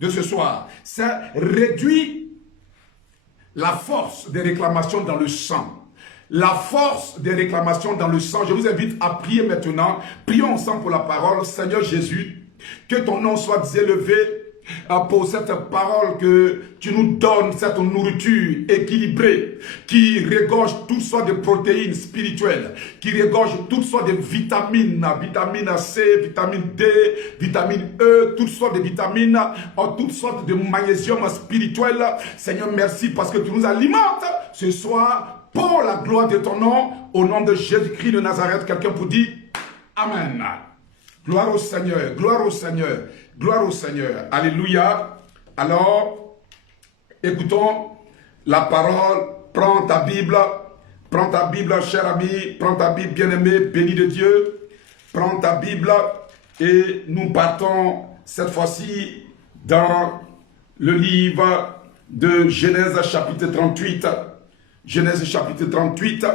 de ce soir, ça réduit la force des réclamations dans le sang. La force des réclamations dans le sang. Je vous invite à prier maintenant. Prions ensemble pour la parole. Seigneur Jésus, que ton nom soit élevé pour cette parole que tu nous donnes, cette nourriture équilibrée, qui regorge toutes sortes de protéines spirituelles, qui regorge toutes sortes de vitamines, vitamine C, vitamine D, vitamine E, toutes sortes de vitamines, toutes sortes de magnésium spirituel. Seigneur, merci parce que tu nous alimentes ce soir pour la gloire de ton nom, au nom de Jésus-Christ de Nazareth. Quelqu'un pour dire Amen. Gloire au Seigneur, gloire au Seigneur, gloire au Seigneur. Alléluia. Alors, écoutons la parole. Prends ta Bible, cher ami, prends ta Bible, bien-aimé, béni de Dieu. Prends ta Bible et nous partons cette fois-ci dans le livre de Genèse chapitre 38. Genèse chapitre 38.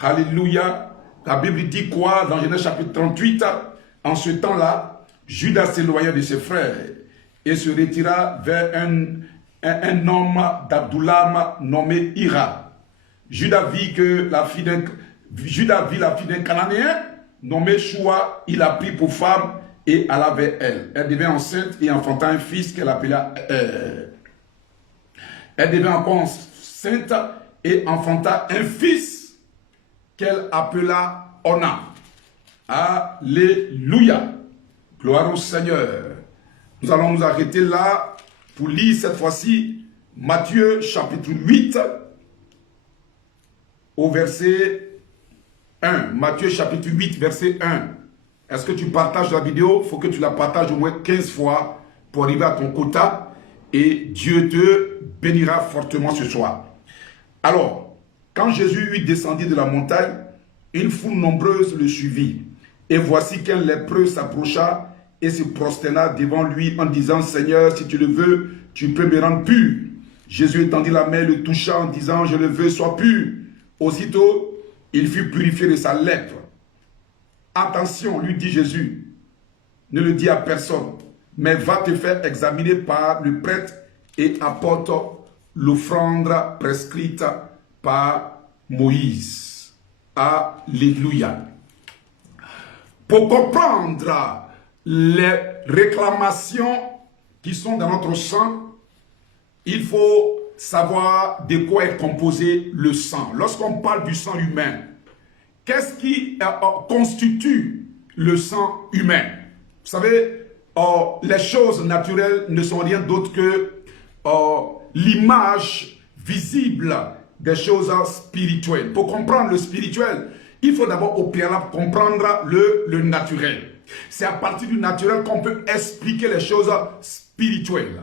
Alléluia. La Bible dit quoi dans Genèse chapitre 38? En ce temps-là, Judas s'éloigna de ses frères et se retira vers un homme d'Adullam nommé Hira. Judas vit la fille d'un Cananéen nommé Shua. Il la prit pour femme et alla vers elle. Elle devint enceinte et enfanta un fils qu'elle appela Elle devint encore enceinte et enfanta un fils qu'elle appela Ona. Alléluia. Gloire au Seigneur. Nous allons nous arrêter là pour lire cette fois-ci Matthieu chapitre 8 au verset 1. Matthieu chapitre 8 verset 1. Est-ce que tu partages la vidéo? Il faut que tu la partages au moins 15 fois pour arriver à ton quota et Dieu te bénira fortement ce soir. Alors, quand Jésus descendit de la montagne, une foule nombreuse le suivit. Et voici qu'un lépreux s'approcha et se prosterna devant lui en disant « Seigneur, si tu le veux, tu peux me rendre pur. » Jésus étendit la main, le toucha en disant « Je le veux, sois pur. » Aussitôt, il fut purifié de sa lèpre. « Attention, lui dit Jésus, ne le dis à personne, mais va te faire examiner par le prêtre et apporte l'offrande prescrite par Moïse. » Alléluia. Pour comprendre les réclamations qui sont dans notre sang, il faut savoir de quoi est composé le sang. Lorsqu'on parle du sang humain, qu'est-ce qui constitue le sang humain? Vous savez, les choses naturelles ne sont rien d'autre que l'image visible des choses spirituelles. Pour comprendre le spirituel, il faut d'abord au préalable comprendre le naturel. C'est à partir du naturel qu'on peut expliquer les choses spirituelles.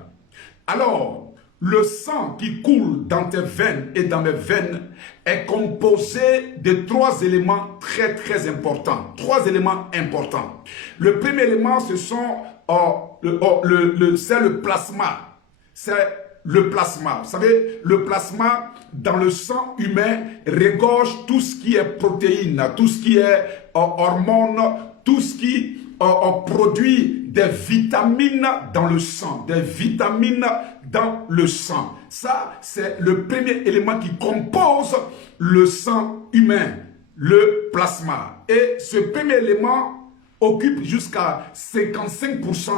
Alors, le sang qui coule dans tes veines et dans mes veines est composé de trois éléments très très importants. Trois éléments importants. Le premier élément, ce sont c'est le plasma. C'est le plasma. Vous savez, le plasma dans le sang humain regorge tout ce qui est protéines, tout ce qui est hormones, tout ce qui produit des vitamines dans le sang, des vitamines dans le sang. Ça, c'est le premier élément qui compose le sang humain, le plasma. Et ce premier élément occupe jusqu'à 55%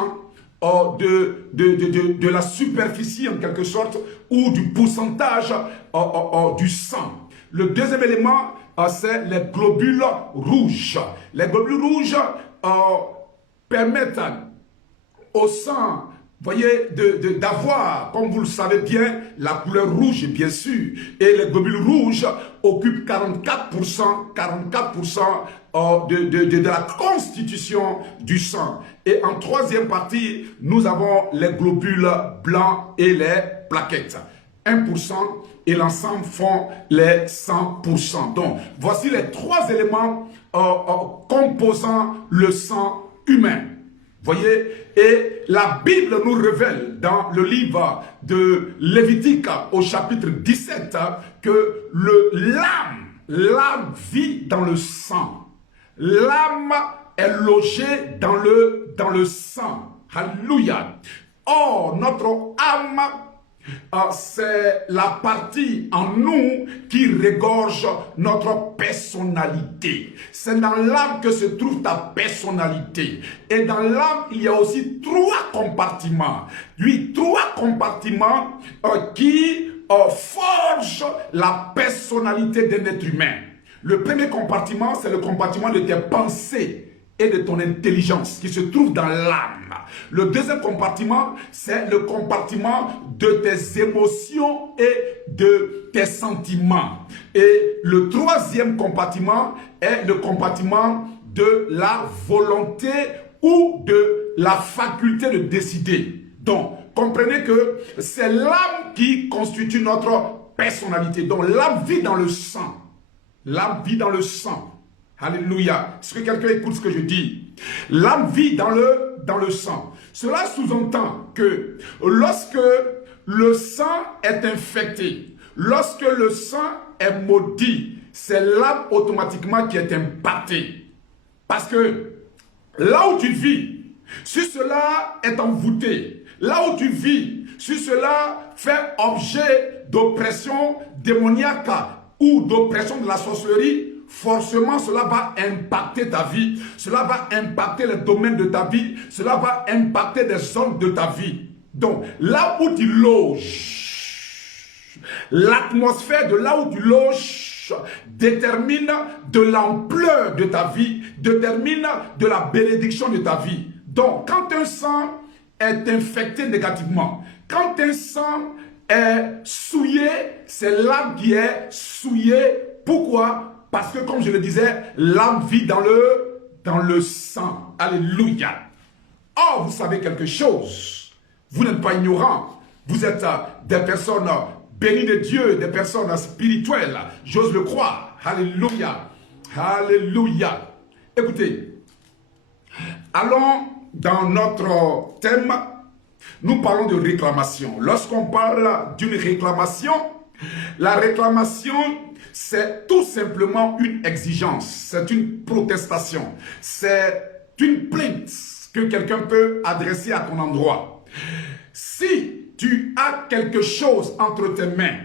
de la superficie en quelque sorte ou du pourcentage du sang. Le deuxième élément, c'est les globules rouges. Les globules rouges permettent au sang, voyez, d'avoir, comme vous le savez bien, la couleur rouge, bien sûr. Et les globules rouges occupent 44% de la constitution du sang. Et en troisième partie, nous avons les globules blancs et les plaquettes. 1% et l'ensemble font les 100%. Donc, voici les trois éléments composant le sang humain. Voyez, et la Bible nous révèle dans le livre de Lévitique au chapitre 17 que l'âme vit dans le sang. L'âme est logée dans le sang. Alléluia. Or, notre âme, c'est la partie en nous qui regorge notre personnalité. C'est dans l'âme que se trouve ta personnalité. Et dans l'âme, il y a aussi 3 compartiments. Oui, 3 compartiments qui forgent la personnalité d'un être humain. Le premier compartiment, c'est le compartiment de tes pensées et de ton intelligence qui se trouve dans l'âme. Le deuxième compartiment, c'est le compartiment de tes émotions et de tes sentiments. Et le troisième compartiment est le compartiment de la volonté ou de la faculté de décider. Donc, comprenez que c'est l'âme qui constitue notre personnalité. Donc, l'âme vit dans le sang. L'âme vit dans le sang. Alléluia. Est-ce que quelqu'un écoute ce que je dis? L'âme vit dans le sang. Cela sous-entend que lorsque le sang est infecté, lorsque le sang est maudit, c'est l'âme automatiquement qui est impactée. Parce que là où tu vis, si cela est envoûté, là où tu vis, si cela fait objet d'oppression démoniaque ou d'oppression de la sorcellerie, forcément cela va impacter ta vie, cela va impacter les domaines de ta vie, cela va impacter des zones de ta vie. Donc, là où tu loges, l'atmosphère de là où tu loges détermine de l'ampleur de ta vie, détermine de la bénédiction de ta vie. Donc, quand un sang est infecté négativement, quand un sang est souillé, c'est l'âme qui est souillée. Pourquoi? Parce que, comme je le disais, l'âme vit dans le sang. Alléluia. Or, vous savez quelque chose. Vous n'êtes pas ignorants. Vous êtes des personnes bénies de Dieu, des personnes spirituelles. J'ose le croire. Alléluia. Alléluia. Écoutez, allons dans notre thème. Nous parlons de réclamation. Lorsqu'on parle d'une réclamation, la réclamation, c'est tout simplement une exigence, c'est une protestation, c'est une plainte que quelqu'un peut adresser à ton endroit. Si tu as quelque chose entre tes mains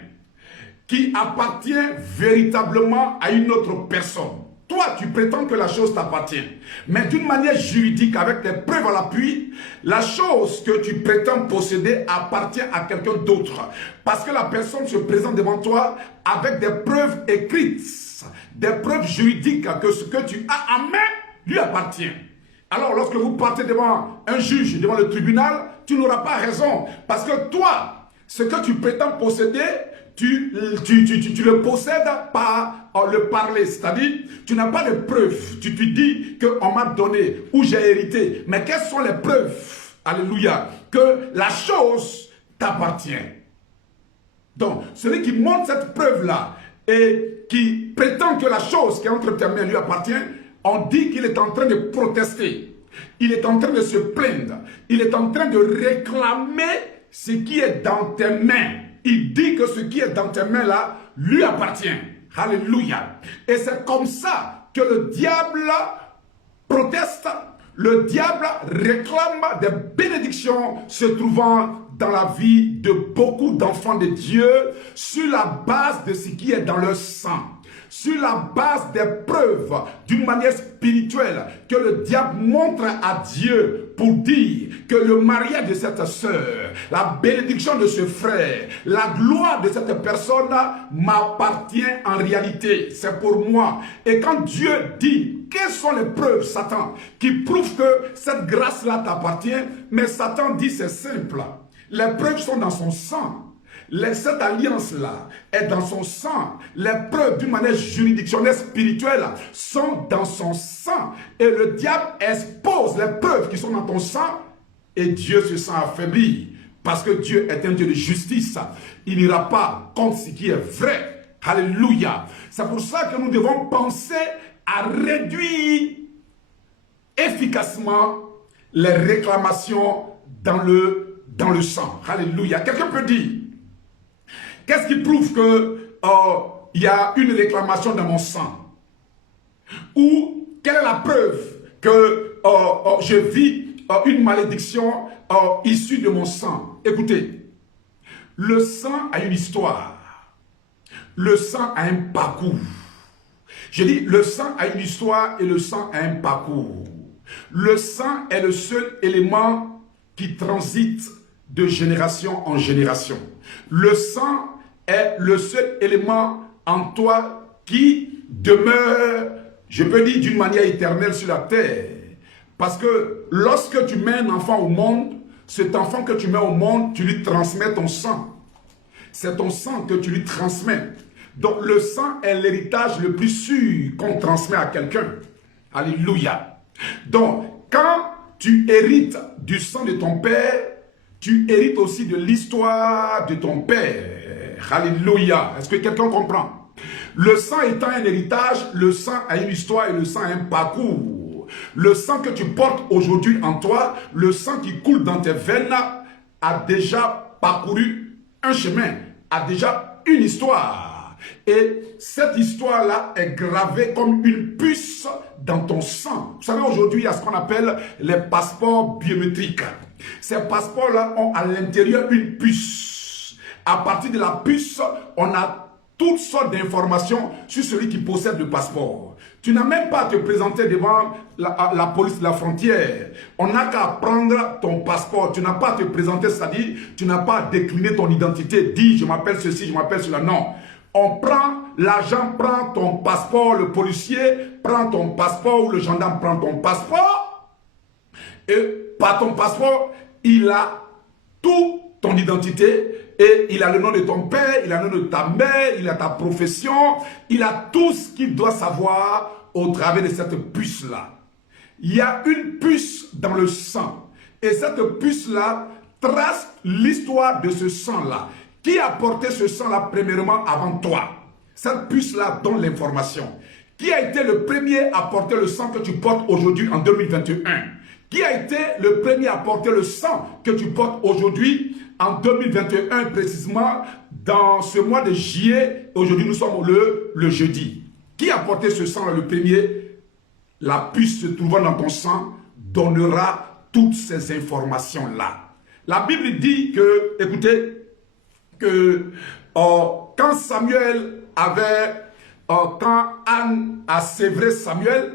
qui appartient véritablement à une autre personne, toi, tu prétends que la chose t'appartient. Mais d'une manière juridique, avec des preuves à l'appui, la chose que tu prétends posséder appartient à quelqu'un d'autre. Parce que la personne se présente devant toi avec des preuves écrites, des preuves juridiques que ce que tu as en main lui appartient. Alors, lorsque vous partez devant un juge, devant le tribunal, tu n'auras pas raison. Parce que toi, ce que tu prétends posséder, tu le possèdes par le parler, c'est-à-dire tu n'as pas de preuves, tu te dis qu'on m'a donné ou j'ai hérité, mais quelles sont les preuves, alléluia, que la chose t'appartient? Donc, celui qui montre cette preuve-là et qui prétend que la chose qui est entre tes mains lui appartient, on dit qu'il est en train de protester, il est en train de se plaindre, il est en train de réclamer ce qui est dans tes mains. Il dit que ce qui est dans tes mains là lui appartient. Alléluia. Et c'est comme ça que le diable proteste, le diable réclame des bénédictions se trouvant dans la vie de beaucoup d'enfants de Dieu sur la base de ce qui est dans leur sang. Sur la base des preuves d'une manière spirituelle que le diable montre à Dieu pour dire que le mariage de cette sœur, la bénédiction de ce frère, la gloire de cette personne m'appartient en réalité, c'est pour moi. Et quand Dieu dit, quelles sont les preuves, Satan, qui prouvent que cette grâce-là t'appartient? Mais Satan dit c'est simple, les preuves sont dans son sang. Cette alliance-là est dans son sang. Les preuves d'une manière juridictionnelle spirituelle sont dans son sang. Et le diable expose les preuves qui sont dans ton sang et Dieu se sent affaibli. Parce que Dieu est un Dieu de justice. Il n'ira pas contre ce qui est vrai. Alléluia. C'est pour ça que nous devons penser à réduire efficacement les réclamations dans le sang. Alléluia. Quelqu'un peut dire, qu'est-ce qui prouve qu'il y a une réclamation dans mon sang? Ou quelle est la preuve que je vis une malédiction issu de mon sang. Écoutez, le sang a une histoire. Le sang a un parcours. Je dis, le sang a une histoire et le sang a un parcours. Le sang est le seul élément qui transite de génération en génération. Le sang est le seul élément en toi qui demeure, je peux dire, d'une manière éternelle sur la terre. Parce que lorsque tu mets un enfant au monde, cet enfant que tu mets au monde, tu lui transmets ton sang. C'est ton sang que tu lui transmets. Donc le sang est l'héritage le plus sûr qu'on transmet à quelqu'un. Alléluia. Donc quand tu hérites du sang de ton père, tu hérites aussi de l'histoire de ton père. Alléluia. Est-ce que quelqu'un comprend? Le sang étant un héritage, le sang a une histoire et le sang a un parcours. Le sang que tu portes aujourd'hui en toi, le sang qui coule dans tes veines, a déjà parcouru un chemin, a déjà une histoire. Et cette histoire-là est gravée comme une puce dans ton sang. Vous savez, aujourd'hui, il y a ce qu'on appelle les passeports biométriques. Ces passeports-là ont à l'intérieur une puce. À partir de la puce, on a toutes sortes d'informations sur celui qui possède le passeport. Tu n'as même pas à te présenter devant la police de la frontière. On n'a qu'à prendre ton passeport. Tu n'as pas à te présenter, c'est-à-dire, tu n'as pas à décliner ton identité. Dis, je m'appelle ceci, je m'appelle cela. Non. On prend, l'agent prend ton passeport, le policier prend ton passeport ou le gendarme prend ton passeport. Et par ton passeport, il a toute ton identité. Et il a le nom de ton père, il a le nom de ta mère, il a ta profession, il a tout ce qu'il doit savoir au travers de cette puce-là. Il y a une puce dans le sang. Et cette puce-là trace l'histoire de ce sang-là. Qui a porté ce sang-là premièrement avant toi? Cette puce-là donne l'information. Qui a été le premier à porter le sang que tu portes aujourd'hui en 2021? Qui a été le premier à porter le sang que tu portes aujourd'hui en 2021 précisément dans ce mois de juillet? Aujourd'hui nous sommes le jeudi. Qui a porté ce sang-là le premier? La puce se trouvant dans ton sang donnera toutes ces informations-là. La Bible dit que, écoutez, que quand Samuel avait, quand Anne a sévré Samuel,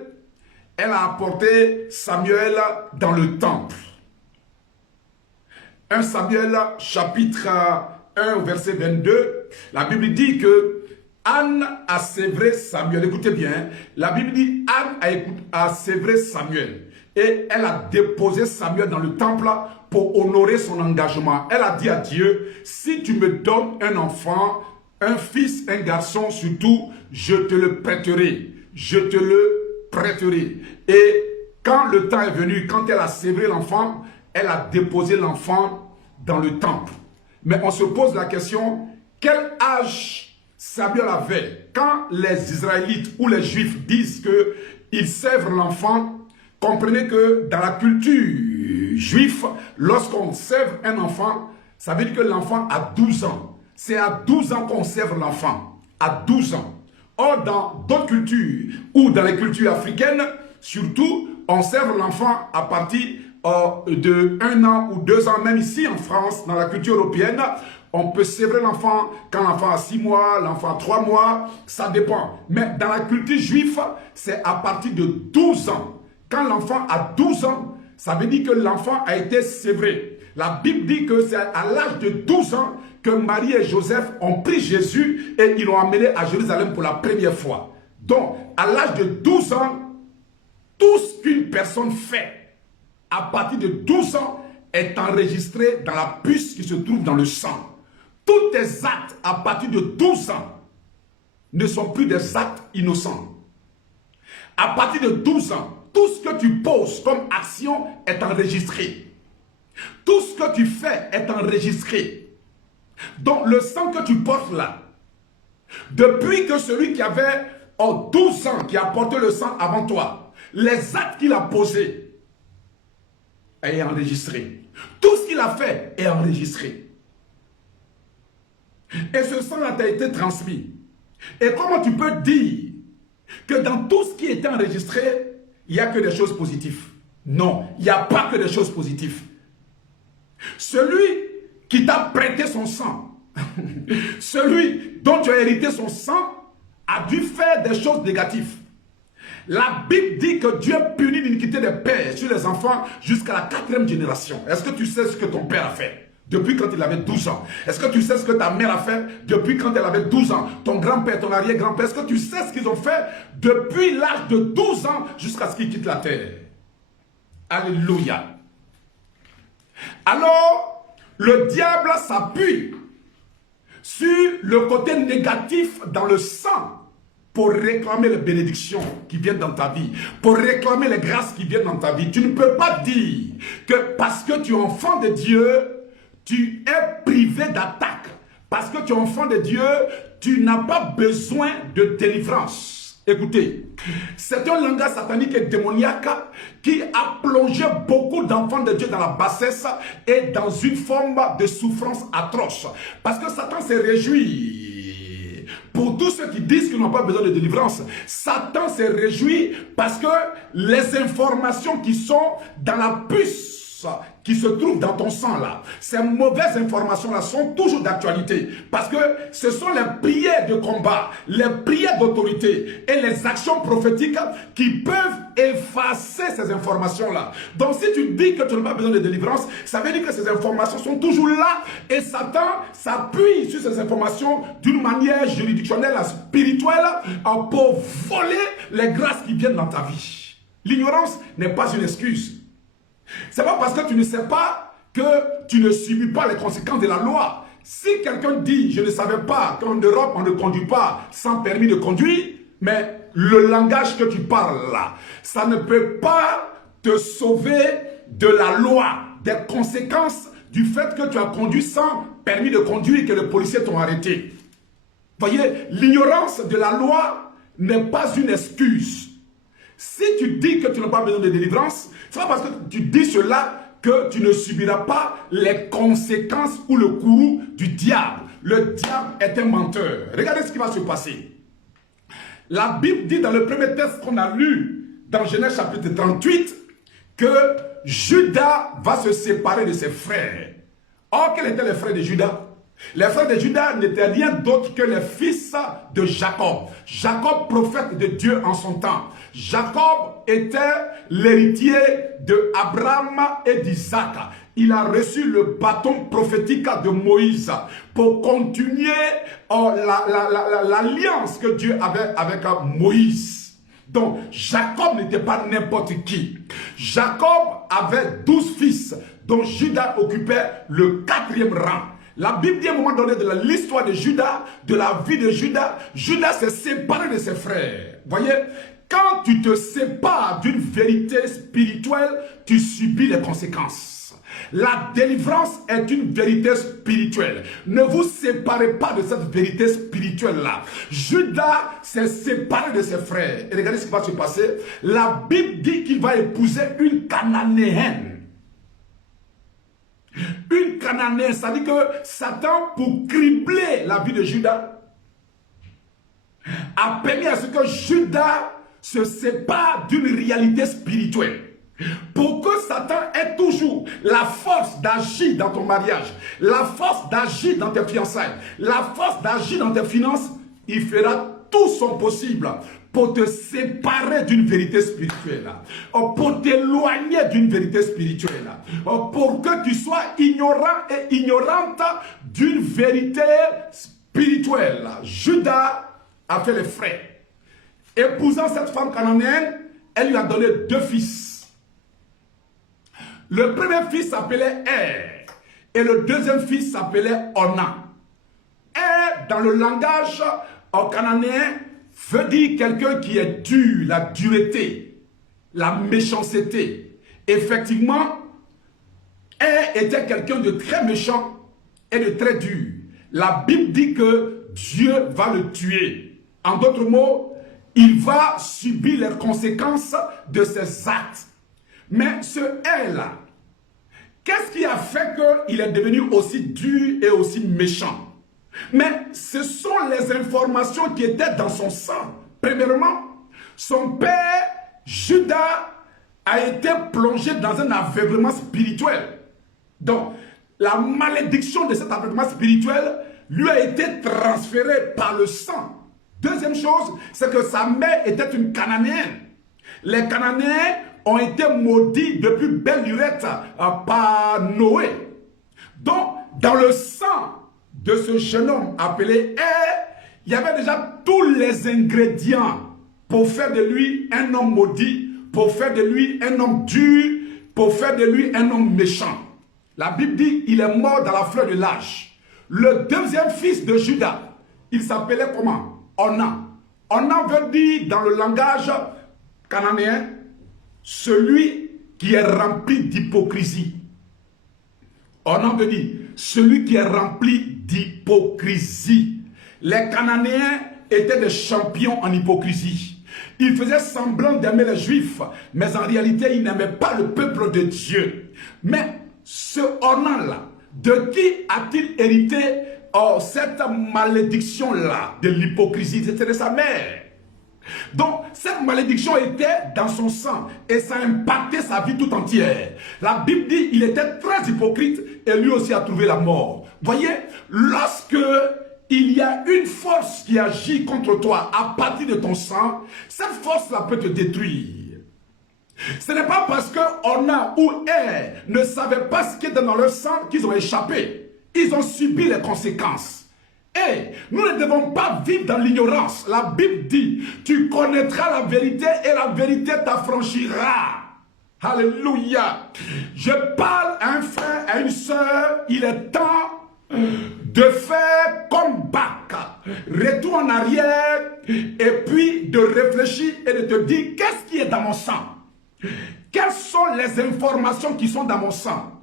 elle a apporté Samuel dans le temple. 1 Samuel chapitre 1 verset 22, la Bible dit que Anne a sévré Samuel. Écoutez bien, la Bible dit Anne a sévré Samuel. Et elle a déposé Samuel dans le temple pour honorer son engagement. Elle a dit à Dieu, si tu me donnes un enfant, un fils, un garçon surtout, je te le prêterai. Je te le prêterai. Et quand le temps est venu, quand elle a sévré l'enfant, elle a déposé l'enfant dans le temple. Mais on se pose la question, quel âge Samuel avait? Quand les Israélites ou les Juifs disent qu'ils sèvrent l'enfant, comprenez que dans la culture juive, lorsqu'on sèvre un enfant, ça veut dire que l'enfant a 12 ans. C'est à 12 ans qu'on sèvre l'enfant. À 12 ans. Or, dans d'autres cultures, ou dans les cultures africaines, surtout, on sèvre l'enfant à partir de 1 an ou 2 ans. Même ici en France, dans la culture européenne, on peut sévrer l'enfant quand l'enfant a 6 mois, l'enfant a 3 mois, ça dépend. Mais dans la culture juive, c'est à partir de 12 ans. Quand l'enfant a 12 ans, ça veut dire que l'enfant a été sévré. La Bible dit que c'est à l'âge de 12 ans que Marie et Joseph ont pris Jésus et ils l'ont amené à Jérusalem pour la première fois. Donc, à l'âge de 12 ans, tout ce qu'une personne fait à partir de 12 ans est enregistré dans la puce qui se trouve dans le sang. Tous tes actes à partir de 12 ans ne sont plus des actes innocents. À partir de 12 ans, tout ce que tu poses comme action est enregistré. Tout ce que tu fais est enregistré. Donc le sang que tu portes là, depuis que celui qui avait 12 ans, qui a porté le sang avant toi, les actes qu'il a posés est enregistré. Tout ce qu'il a fait est enregistré. Et ce sang-là t'a été transmis. Et comment tu peux dire que dans tout ce qui était enregistré, il n'y a que des choses positives? Non, il n'y a pas que des choses positives. Celui qui t'a prêté son sang, celui dont tu as hérité son sang, a dû faire des choses négatives. La Bible dit que Dieu punit l'iniquité des pères sur les enfants jusqu'à la 4e génération. Est-ce que tu sais ce que ton père a fait depuis quand il avait 12 ans? Est-ce que tu sais ce que ta mère a fait depuis quand elle avait 12 ans? Ton grand-père, ton arrière-grand-père, est-ce que tu sais ce qu'ils ont fait depuis l'âge de 12 ans jusqu'à ce qu'ils quittent la terre? Alléluia. Alors, le diable s'appuie sur le côté négatif dans le sang pour réclamer les bénédictions qui viennent dans ta vie, pour réclamer les grâces qui viennent dans ta vie. Tu ne peux pas dire que parce que tu es enfant de Dieu, tu es privé d'attaque. Parce que tu es enfant de Dieu, tu n'as pas besoin de délivrance. Écoutez, c'est un langage satanique et démoniaque qui a plongé beaucoup d'enfants de Dieu dans la bassesse et dans une forme de souffrance atroce. Parce que Satan s'est réjoui. Pour tous ceux qui disent qu'ils n'ont pas besoin de délivrance, Satan s'est réjoui parce que les informations qui sont dans la puce qui se trouve dans ton sang là, ces mauvaises informations là sont toujours d'actualité parce que ce sont les prières de combat, les prières d'autorité et les actions prophétiques qui peuvent effacer ces informations là. Donc si tu dis que tu n'as pas besoin de délivrance, ça veut dire que ces informations sont toujours là et Satan s'appuie sur ces informations d'une manière juridictionnelle, spirituelle pour voler les grâces qui viennent dans ta vie. L'ignorance n'est pas une excuse. C'est pas parce que tu ne sais pas que tu ne subis pas les conséquences de la loi. Si quelqu'un dit, je ne savais pas qu'en Europe on ne conduit pas sans permis de conduire, mais le langage que tu parles là, ça ne peut pas te sauver de la loi, des conséquences du fait que tu as conduit sans permis de conduire et que les policiers t'ont arrêté. Voyez, l'ignorance de la loi n'est pas une excuse. Si tu dis que tu n'as pas besoin de délivrance, ce n'est pas parce que tu dis cela que tu ne subiras pas les conséquences ou le courroux du diable. Le diable est un menteur. Regardez ce qui va se passer. La Bible dit dans le premier texte qu'on a lu, dans Genèse chapitre 38, que Judas va se séparer de ses frères. Or, quels étaient les frères de Judas? Les frères de Judas n'étaient rien d'autre que les fils de Jacob. Jacob, prophète de Dieu en son temps. Jacob était l'héritier de Abraham et d'Isaac. Il a reçu le bâton prophétique de Moïse pour continuer l'alliance que Dieu avait avec Moïse. Donc, Jacob n'était pas n'importe qui. Jacob avait 12 fils, dont Judas occupait le 4e rang. La Bible dit à un moment donné de l'histoire de Judas, de la vie de Judas, Judas s'est séparé de ses frères. Voyez, quand tu te sépares d'une vérité spirituelle, tu subis les conséquences. La délivrance est une vérité spirituelle. Ne vous séparez pas de cette vérité spirituelle-là. Judas s'est séparé de ses frères. Et regardez ce qui va se passer. La Bible dit qu'il va épouser une Cananéenne. Une Cananéenne, ça dit que Satan, pour cribler la vie de Judas, a permis à ce que Judas se sépare d'une réalité spirituelle. Pour que Satan ait toujours la force d'agir dans ton mariage, la force d'agir dans tes fiançailles, la force d'agir dans tes finances, il fera tout son possible pour te séparer d'une vérité spirituelle, pour t'éloigner d'une vérité spirituelle, pour que tu sois ignorant et ignorante d'une vérité spirituelle. Judas a fait les frais. Épousant cette femme cananéenne, elle lui a donné 2 fils. Le premier fils s'appelait Er et le deuxième fils s'appelait Onan. Er, dans le langage cananéen, veut dire quelqu'un qui est dur, la dureté, la méchanceté. Effectivement, Er était quelqu'un de très méchant et de très dur. La Bible dit que Dieu va le tuer. En d'autres mots, il va subir les conséquences de ses actes. Mais ce Er-là, qu'est-ce qui a fait qu'il est devenu aussi dur et aussi méchant? Mais ce sont les informations qui étaient dans son sang. Premièrement, son père, Judas, a été plongé dans un aveuglement spirituel. Donc, la malédiction de cet aveuglement spirituel lui a été transférée par le sang. Deuxième chose, c'est que sa mère était une Cananéenne. Les Cananéens ont été maudits depuis belle lurette par Noé. Donc, dans le sang de ce jeune homme appelé il y avait déjà tous les ingrédients pour faire de lui un homme maudit, pour faire de lui un homme dur, pour faire de lui un homme méchant. La Bible dit qu'il est mort dans la fleur de l'âge. Le deuxième fils de Judas, il s'appelait comment? Onan. Onan veut dire dans le langage cananéen, celui qui est rempli d'hypocrisie. Onan veut dire celui qui est rempli d'hypocrisie. Les Cananéens étaient des champions en hypocrisie. Ils faisaient semblant d'aimer les Juifs, mais en réalité, ils n'aimaient pas le peuple de Dieu. Mais ce Onan-là, de qui a-t-il hérité cette malédiction-là de l'hypocrisie? C'était de sa mère. Donc, cette malédiction était dans son sang et ça a impacté sa vie tout entière. La Bible dit qu'il était très hypocrite et lui aussi a trouvé la mort. Voyez, lorsque il y a une force qui agit contre toi à partir de ton sang, cette force-là peut te détruire. Ce n'est pas parce que Onan ou ne savaient pas ce qui était dans leur sang qu'ils ont échappé. Ils ont subi les conséquences. Et nous ne devons pas vivre dans l'ignorance. La Bible dit, tu connaîtras la vérité et la vérité t'affranchira. Alléluia. Je parle à un frère, à une soeur, il est temps de faire comme Bac. Retour en arrière et puis de réfléchir et de te dire, qu'est-ce qui est dans mon sang? Quelles sont les informations qui sont dans mon sang?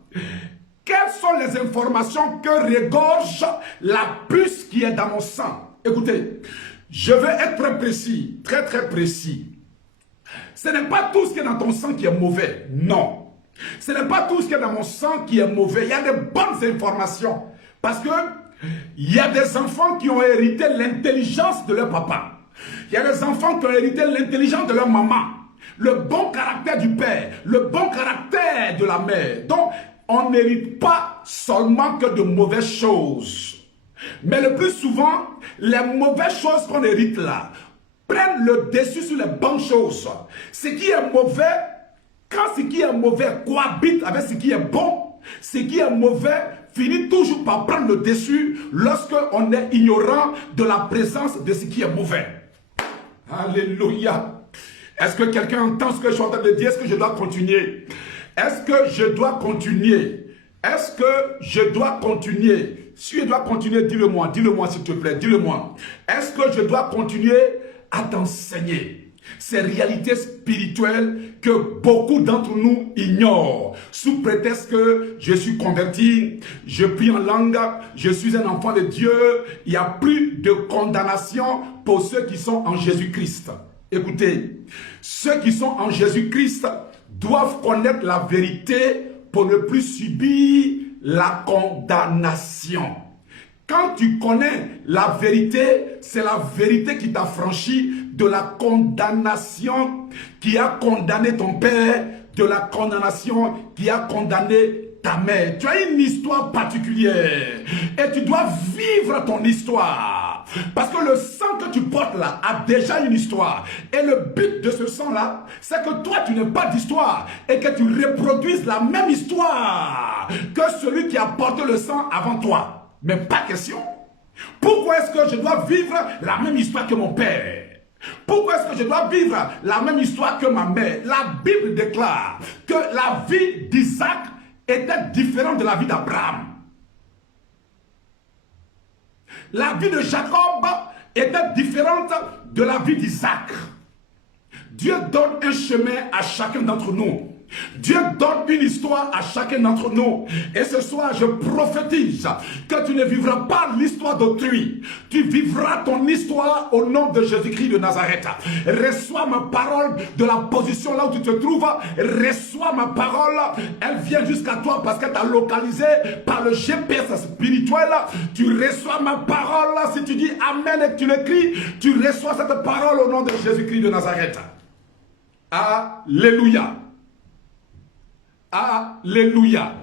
Quelles sont les informations que regorge la puce qui est dans mon sang? Écoutez, je veux être très précis, très très précis. Ce n'est pas tout ce qui est dans ton sang qui est mauvais, non. Ce n'est pas tout ce qui est dans mon sang qui est mauvais. Il y a de bonnes informations. Parce que il y a des enfants qui ont hérité l'intelligence de leur papa. Il y a des enfants qui ont hérité l'intelligence de leur maman. Le bon caractère du père, le bon caractère de la mère. Donc, on n'hérite pas seulement que de mauvaises choses. Mais le plus souvent, les mauvaises choses qu'on hérite là prennent le dessus sur les bonnes choses. Ce qui est mauvais, quand ce qui est mauvais cohabite avec ce qui est bon, ce qui est mauvais finit toujours par prendre le dessus lorsqu'on est ignorant de la présence de ce qui est mauvais. Alléluia. Est-ce que quelqu'un entend ce que je suis en train de dire? Est-ce que je dois continuer? Est-ce que je dois continuer? Est-ce que je dois continuer? Si je dois continuer, dis-le-moi s'il te plaît, dis-le-moi. Est-ce que je dois continuer à t'enseigner ces réalités spirituelles que beaucoup d'entre nous ignorent, sous prétexte que je suis converti, je prie en langue, je suis un enfant de Dieu, il n'y a plus de condamnation pour ceux qui sont en Jésus-Christ. Écoutez, ceux qui sont en Jésus-Christ doivent connaître la vérité pour ne plus subir la condamnation. Quand tu connais la vérité, c'est la vérité qui t'affranchit de la condamnation qui a condamné ton père, de la condamnation qui a condamné ta mère. Tu as une histoire particulière et tu dois vivre ton histoire. Parce que le sang que tu portes là a déjà une histoire. Et le but de ce sang-là, c'est que toi, tu n'aies pas d'histoire et que tu reproduises la même histoire que celui qui a porté le sang avant toi. Mais pas question. Pourquoi est-ce que je dois vivre la même histoire que mon père? Pourquoi est-ce que je dois vivre la même histoire que ma mère? La Bible déclare que la vie d'Isaac était différente de la vie d'Abraham. La vie de Jacob était différente de la vie d'Isaac. Dieu donne un chemin à chacun d'entre nous. Dieu donne une histoire à chacun d'entre nous. Et ce soir, je prophétise que tu ne vivras pas l'histoire d'autrui. Tu vivras ton histoire au nom de Jésus-Christ de Nazareth. Reçois ma parole de la position là où tu te trouves. Reçois ma parole. Elle vient jusqu'à toi parce qu'elle t'a localisé par le GPS spirituel. Tu reçois ma parole. Si tu dis Amen et que tu l'écris, tu reçois cette parole au nom de Jésus-Christ de Nazareth. Alléluia. Alléluia.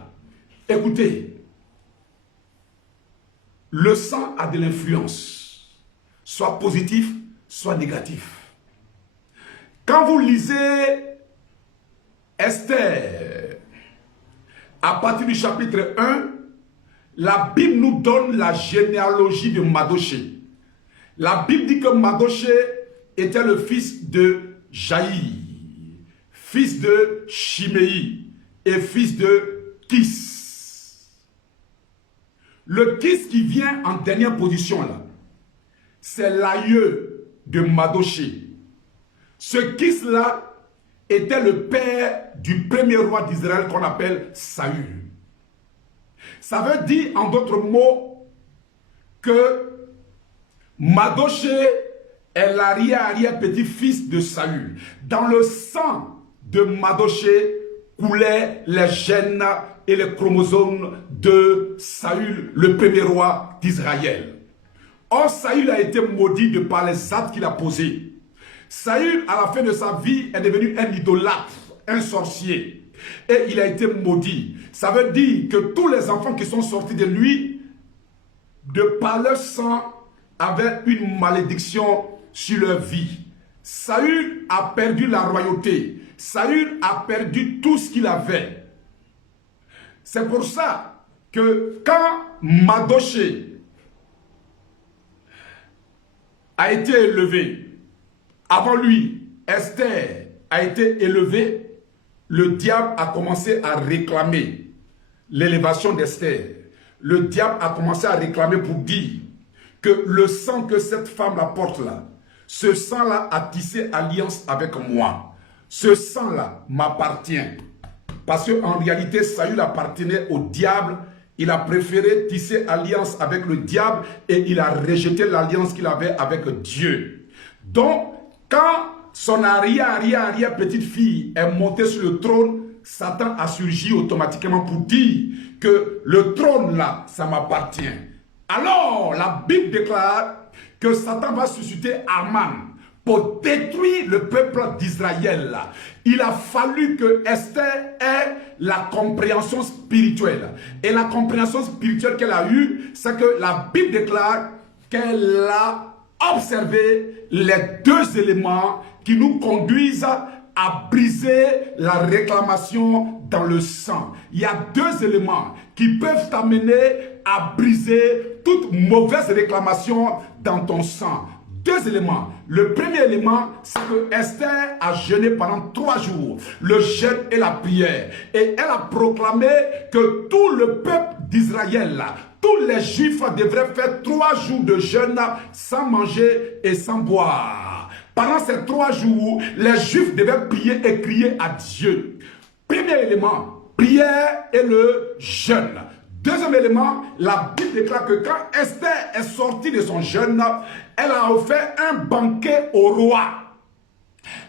Écoutez, le sang a de l'influence, soit positif, soit négatif. Quand vous lisez Esther, à partir du chapitre 1, la Bible nous donne la généalogie de Mardochée. La Bible dit que Mardochée était le fils de Jaïr, fils de Chiméi et fils de Kis. Le Kis qui vient en dernière position là, c'est l'aïeux de Mardochée. Ce Kis-là était le père du premier roi d'Israël qu'on appelle Saül. Ça veut dire, en d'autres mots, que Mardochée est l'arrière-petit-fils de Saül. Dans le sang de Mardochée coulaient les gènes et les chromosomes de Saül, le premier roi d'Israël. Or, Saül a été maudit de par les actes qu'il a posés. Saül, à la fin de sa vie, est devenu un idolâtre, un sorcier. Et il a été maudit. Ça veut dire que tous les enfants qui sont sortis de lui, de par leur sang, avaient une malédiction sur leur vie. Saül a perdu la royauté. Saül a perdu tout ce qu'il avait. C'est pour ça que quand Mardochée a été élevé, avant lui, Esther a été élevée, le diable a commencé à réclamer l'élévation d'Esther. Le diable a commencé à réclamer pour dire que le sang que cette femme-là porte là, ce sang-là a tissé alliance avec moi. Ce sang-là m'appartient. Parce qu'en réalité, Saül appartenait au diable. Il a préféré tisser alliance avec le diable et il a rejeté l'alliance qu'il avait avec Dieu. Donc, quand son arrière-petite-fille est montée sur le trône, Satan a surgi automatiquement pour dire que le trône là, ça m'appartient. Alors, la Bible déclare que Satan va susciter Aman pour détruire le peuple d'Israël. Il a fallu que Esther ait la compréhension spirituelle. Et la compréhension spirituelle qu'elle a eue, c'est que la Bible déclare qu'elle a observé les deux éléments qui nous conduisent à briser la réclamation dans le sang. Il y a deux éléments qui peuvent t'amener à briser toute mauvaise réclamation dans ton sang. Deux éléments. Le premier élément, c'est que Esther a jeûné pendant 3 jours. Le jeûne et la prière. Et elle a proclamé que tout le peuple d'Israël, tous les Juifs devraient faire 3 jours de jeûne sans manger et sans boire. Pendant ces 3 jours, les Juifs devaient prier et crier à Dieu. Premier élément, prière et le jeûne. Deuxième élément, la Bible déclare que quand Esther est sortie de son jeûne, elle a offert un banquet au roi.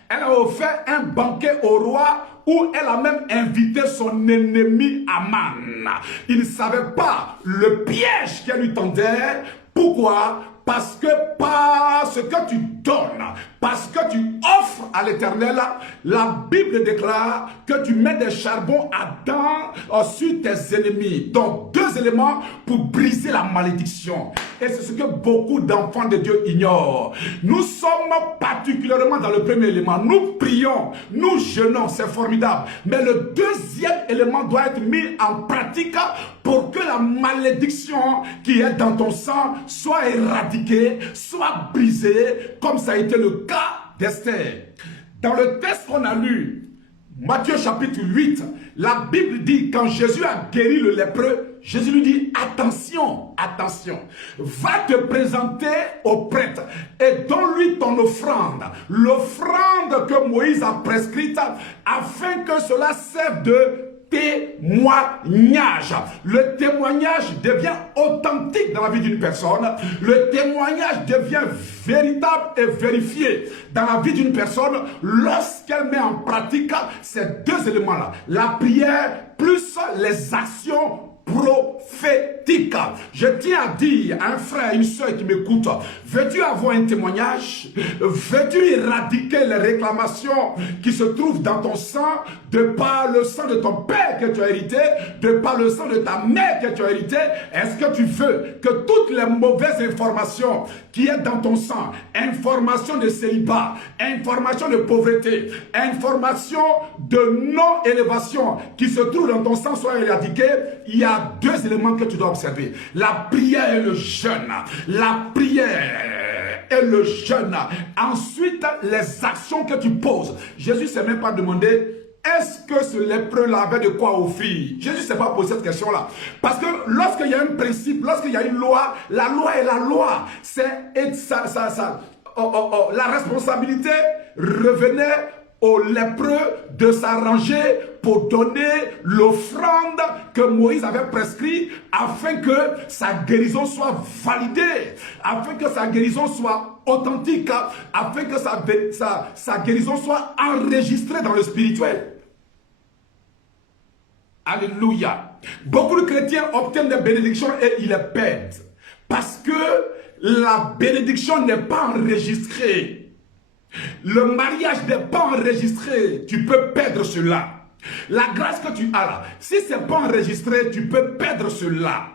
Elle a offert un banquet au roi où elle a même invité son ennemi Aman. Il ne savait pas le piège qu'elle lui tendait. Pourquoi? Parce que tu donnes, parce que tu offres à l'Éternel, la Bible déclare que tu mets des charbons ardents sur tes ennemis. Donc, 2 éléments pour briser la malédiction. Et c'est ce que beaucoup d'enfants de Dieu ignorent. Nous sommes particulièrement dans le premier élément. Nous prions, nous jeûnons, c'est formidable. Mais le deuxième élément doit être mis en pratique pour que la malédiction qui est dans ton sang soit éradiquée, soit brisée, comme ça a été le cas d'Esther. Dans le texte qu'on a lu, Matthieu chapitre 8, la Bible dit, quand Jésus a guéri le lépreux, Jésus lui dit, attention, attention, va te présenter au prêtre et donne-lui ton offrande, l'offrande que Moïse a prescrite, afin que cela serve de témoignage. Le témoignage devient authentique dans la vie d'une personne. Le témoignage devient véritable et vérifié dans la vie d'une personne lorsqu'elle met en pratique ces 2 éléments-là. La prière plus les actions prophétiques. Je tiens à dire à un frère et une soeur qui m'écoutent Veux-tu avoir un témoignage? Veux-tu éradiquer les réclamations qui se trouvent dans ton sang, de par le sang de ton père que tu as hérité, de par le sang de ta mère que tu as hérité? Est-ce que tu veux que toutes les mauvaises informations qui est dans ton sang, information de célibat, information de pauvreté, information de non-élévation qui se trouvent dans ton sang soient éradiquées? Il y a deux éléments que tu dois observer. La prière et le jeûne. La prière et le jeûne. Ensuite, les actions que tu poses. Jésus ne s'est même pas demandé est-ce que ce lépreux-là avait de quoi offrir? Jésus ne s'est pas posé cette question-là. Parce que lorsqu'il y a un principe, lorsqu'il y a une loi, la loi est la loi. La responsabilité revenait au lépreux de s'arranger pour donner l'offrande que Moïse avait prescrit afin que sa guérison soit validée, afin que sa guérison soit authentique, afin que sa guérison soit enregistrée dans le spirituel. Alléluia. Beaucoup de chrétiens obtiennent des bénédictions et ils les perdent parce que la bénédiction n'est pas enregistrée. Le mariage n'est pas enregistré, tu peux perdre cela. La grâce que tu as là, si ce n'est pas enregistré, tu peux perdre cela.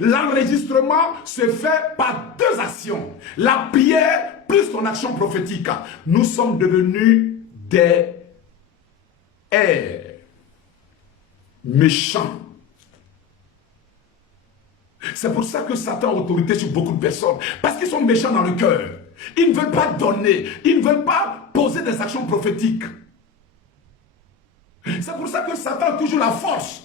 L'enregistrement se fait par deux actions. La prière plus ton action prophétique. Nous sommes devenus des méchants. C'est pour ça que Satan a autorité sur beaucoup de personnes. Parce qu'ils sont méchants dans le cœur. Ils ne veulent pas donner. Ils ne veulent pas poser des actions prophétiques. C'est pour ça que Satan a toujours la force.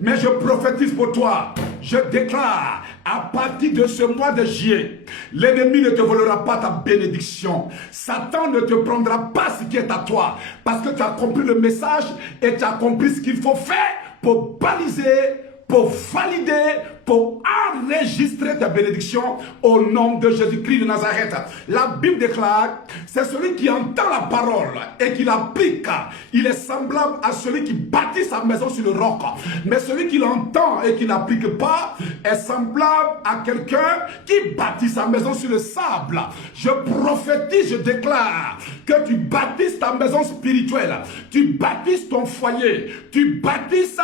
Mais je prophétise pour toi. Je déclare, à partir de ce mois de juillet, l'ennemi ne te volera pas ta bénédiction. Satan ne te prendra pas ce qui est à toi. Parce que tu as compris le message et tu as compris ce qu'il faut faire pour baliser, pour valider, pour enregistrer ta bénédiction au nom de Jésus-Christ de Nazareth. La Bible déclare, c'est celui qui entend la parole et qui l'applique. Il est semblable à celui qui bâtit sa maison sur le roc. Mais celui qui l'entend et qui n'applique pas est semblable à quelqu'un qui bâtit sa maison sur le sable. Je prophétise, je déclare que tu bâtisses ta maison spirituelle, tu bâtisses ton foyer, tu bâtisses,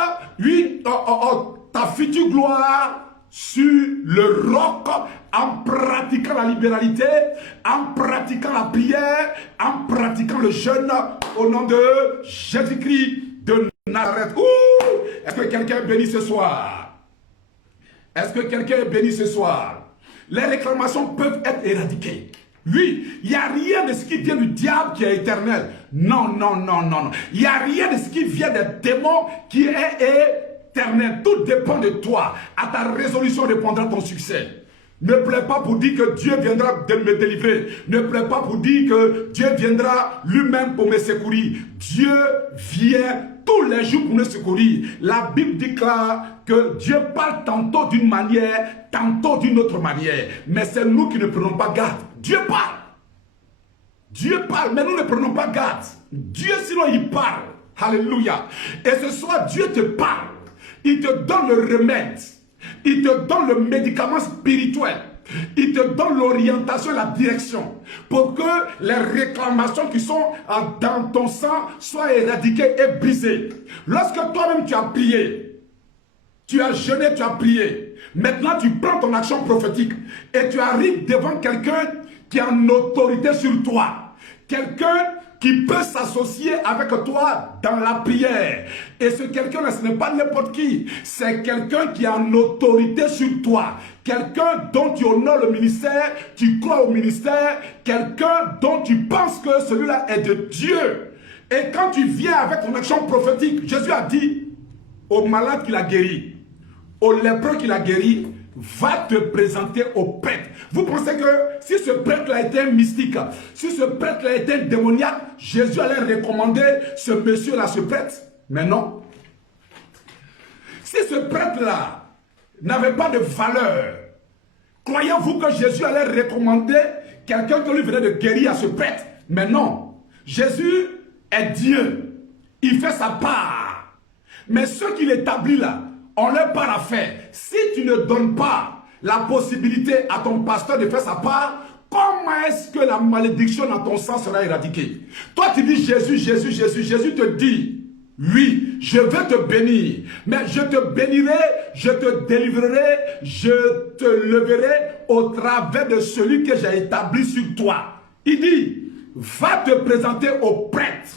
ta future gloire sur le roc en pratiquant la libéralité, en pratiquant la prière, en pratiquant le jeûne au nom de Jésus-Christ de Nazareth. Est-ce que quelqu'un est béni ce soir? Est-ce que quelqu'un est béni ce soir? Les réclamations peuvent être éradiquées. Oui, il n'y a rien de ce qui vient du diable qui est éternel. Non, non, non, non, non. Il n'y a rien de ce qui vient des démons qui est éternel. Tout dépend de toi. À ta résolution dépendra ton succès. Ne plaît pas pour dire que Dieu viendra me délivrer. Ne plaît pas pour dire que Dieu viendra lui-même pour me secourir. Dieu vient tous les jours pour nous secourir. La Bible déclare que Dieu parle tantôt d'une manière, tantôt d'une autre manière. Mais c'est nous qui ne prenons pas garde. Dieu parle. Dieu parle, mais nous ne prenons pas garde. Dieu, sinon, il parle. Alléluia. Et ce soir, Dieu te parle. Il te donne le remède. Il te donne le médicament spirituel. Il te donne l'orientation, la direction. Pour que les réclamations qui sont dans ton sang soient éradiquées et brisées. Lorsque toi-même tu as prié, tu as jeûné, tu as prié. Maintenant tu prends ton action prophétique. Et tu arrives devant quelqu'un qui a une autorité sur toi. Quelqu'un qui peut s'associer avec toi dans la prière. Et ce quelqu'un-là, ce n'est pas n'importe qui. C'est quelqu'un qui a une autorité sur toi. Quelqu'un dont tu honores le ministère, tu crois au ministère. Quelqu'un dont tu penses que celui-là est de Dieu. Et quand tu viens avec ton action prophétique, Jésus a dit au malade qu'il a guéri, au lépreux qu'il a guéri, va te présenter au prêtre. Vous pensez que si ce prêtre-là était un mystique, si ce prêtre-là était un démoniaque, Jésus allait recommander ce monsieur-là, ce prêtre? Mais non. Si ce prêtre-là n'avait pas de valeur, croyez-vous que Jésus allait recommander quelqu'un qui lui venait de guérir à ce prêtre? Mais non. Jésus est Dieu. Il fait sa part. Mais ceux qu'il établit là, on leur part à faire. Si tu ne donnes pas la possibilité à ton pasteur de faire sa part, comment est-ce que la malédiction dans ton sang sera éradiquée? Toi, tu dis Jésus, Jésus, Jésus. Jésus te dit, oui, je vais te bénir, mais je te bénirai, je te délivrerai, je te leverai au travers de celui que j'ai établi sur toi. Il dit, va te présenter au prêtre.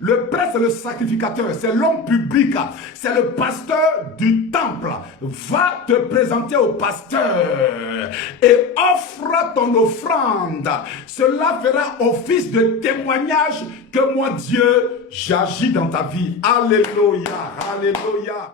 Le prêtre, c'est le sacrificateur, c'est l'homme public, c'est le pasteur du temple. Va te présenter au pasteur et offre ton offrande. Cela fera office de témoignage que moi, Dieu, j'agis dans ta vie. Alléluia, alléluia.